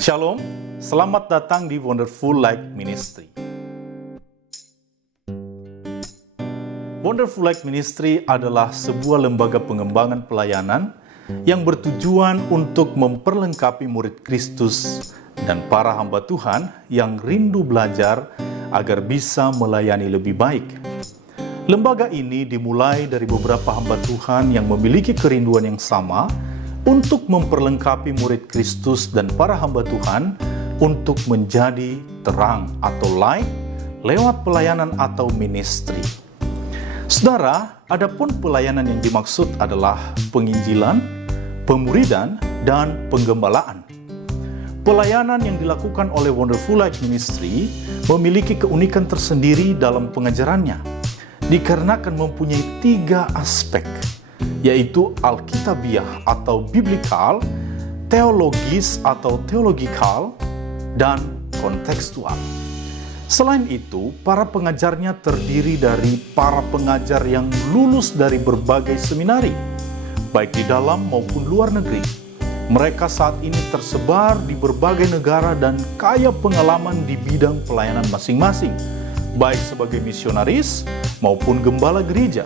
Shalom, selamat datang di Wonderful Light Ministry. Wonderful Light Ministry adalah sebuah lembaga pengembangan pelayanan yang bertujuan untuk memperlengkapi murid Kristus dan para hamba Tuhan yang rindu belajar agar bisa melayani lebih baik. Lembaga ini dimulai dari beberapa hamba Tuhan yang memiliki kerinduan yang sama untuk memperlengkapi murid Kristus dan para hamba Tuhan untuk menjadi terang atau light lewat pelayanan atau ministry. Saudara, adapun pelayanan yang dimaksud adalah penginjilan, pemuridan, dan penggembalaan. Pelayanan yang dilakukan oleh Wonderful Light Ministry memiliki keunikan tersendiri dalam pengajarannya, dikarenakan mempunyai 3 aspek, yaitu alkitabiah atau biblikal, teologis atau theological, dan kontekstual. Selain itu, para pengajarnya terdiri dari para pengajar yang lulus dari berbagai seminari, baik di dalam maupun luar negeri. Mereka saat ini tersebar di berbagai negara dan kaya pengalaman di bidang pelayanan masing-masing, baik sebagai misionaris maupun gembala gereja.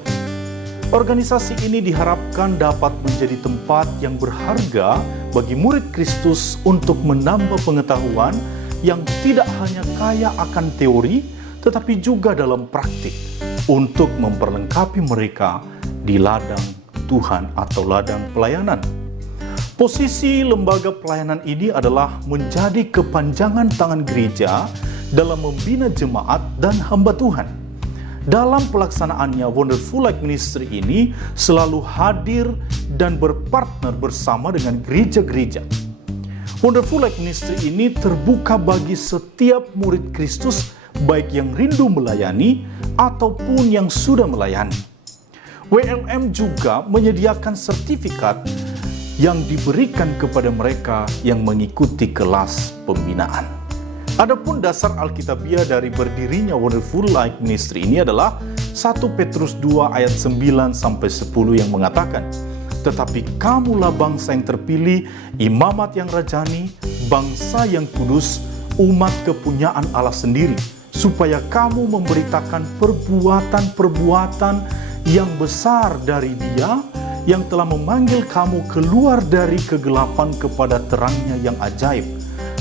Organisasi ini diharapkan dapat menjadi tempat yang berharga bagi murid Kristus untuk menambah pengetahuan yang tidak hanya kaya akan teori, tetapi juga dalam praktik untuk memperlengkapi mereka di ladang Tuhan atau ladang pelayanan. Posisi lembaga pelayanan ini adalah menjadi kepanjangan tangan gereja dalam membina jemaat dan hamba Tuhan. Dalam pelaksanaannya, Wonderful Light Ministry ini selalu hadir dan berpartner bersama dengan gereja-gereja. Wonderful Light Ministry ini terbuka bagi setiap murid Kristus, baik yang rindu melayani ataupun yang sudah melayani. WLM juga menyediakan sertifikat yang diberikan kepada mereka yang mengikuti kelas pembinaan. Adapun dasar Alkitabiah dari berdirinya Wonderful Light Ministry ini adalah 1 Petrus 2 ayat 9-10 yang mengatakan, "Tetapi kamulah bangsa yang terpilih, imamat yang rajani, bangsa yang kudus, umat kepunyaan Allah sendiri, supaya kamu memberitakan perbuatan-perbuatan yang besar dari Dia yang telah memanggil kamu keluar dari kegelapan kepada terangnya yang ajaib.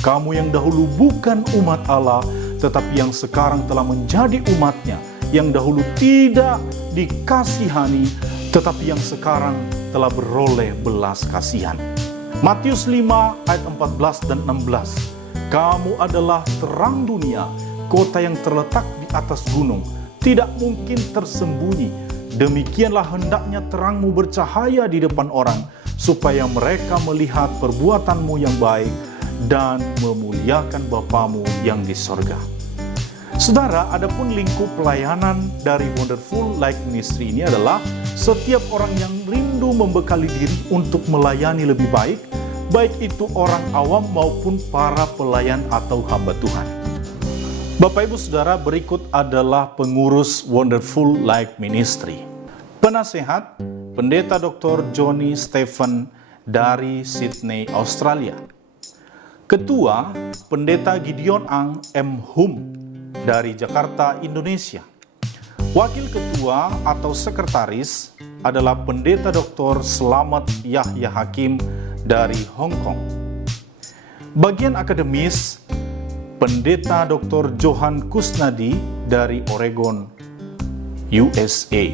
Kamu yang dahulu bukan umat Allah, tetapi yang sekarang telah menjadi umatnya, yang dahulu tidak dikasihani, tetapi yang sekarang telah beroleh belas kasihan." Matius 5 ayat 14 dan 16. "Kamu adalah terang dunia, kota yang terletak di atas gunung, tidak mungkin tersembunyi. Demikianlah hendaknya terangmu bercahaya di depan orang, supaya mereka melihat perbuatanmu yang baik dan memuliakan Bapamu yang di sorga." Saudara, adapun lingkup pelayanan dari Wonderful Light Ministry ini adalah setiap orang yang rindu membekali diri untuk melayani lebih baik, baik itu orang awam maupun para pelayan atau hamba Tuhan. Bapak Ibu Saudara, berikut adalah pengurus Wonderful Light Ministry. Penasehat, Pendeta Dr. Johnny Stephen dari Sydney, Australia. Ketua, Pendeta Gideon Ang M. Hum dari Jakarta, Indonesia. Wakil Ketua atau Sekretaris adalah Pendeta Dr. Selamat Yahya Hakim dari Hong Kong. Bagian akademis, Pendeta Dr. Johan Kusnadi dari Oregon, USA.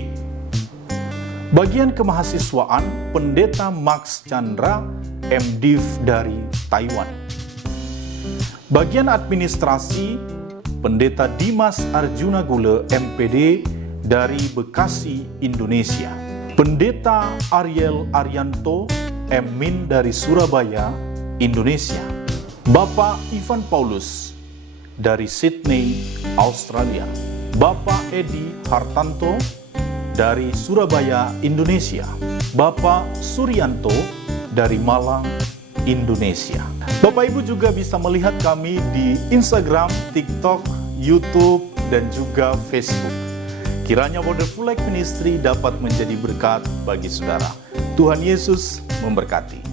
Bagian kemahasiswaan, Pendeta Max Chandra, MDiv dari Taiwan. Bagian administrasi, Pendeta Dimas Arjuna Gule, MPD dari Bekasi, Indonesia. Pendeta Ariel Arianto, Min dari Surabaya, Indonesia. Bapak Ivan Paulus dari Sydney, Australia. Bapak Edi Hartanto dari Surabaya, Indonesia. Bapak Suryanto dari Malang, Indonesia. Bapak Ibu juga bisa melihat kami di Instagram, TikTok, YouTube, dan juga Facebook. Kiranya Wonderful Light Ministry dapat menjadi berkat bagi saudara. Tuhan Yesus memberkati.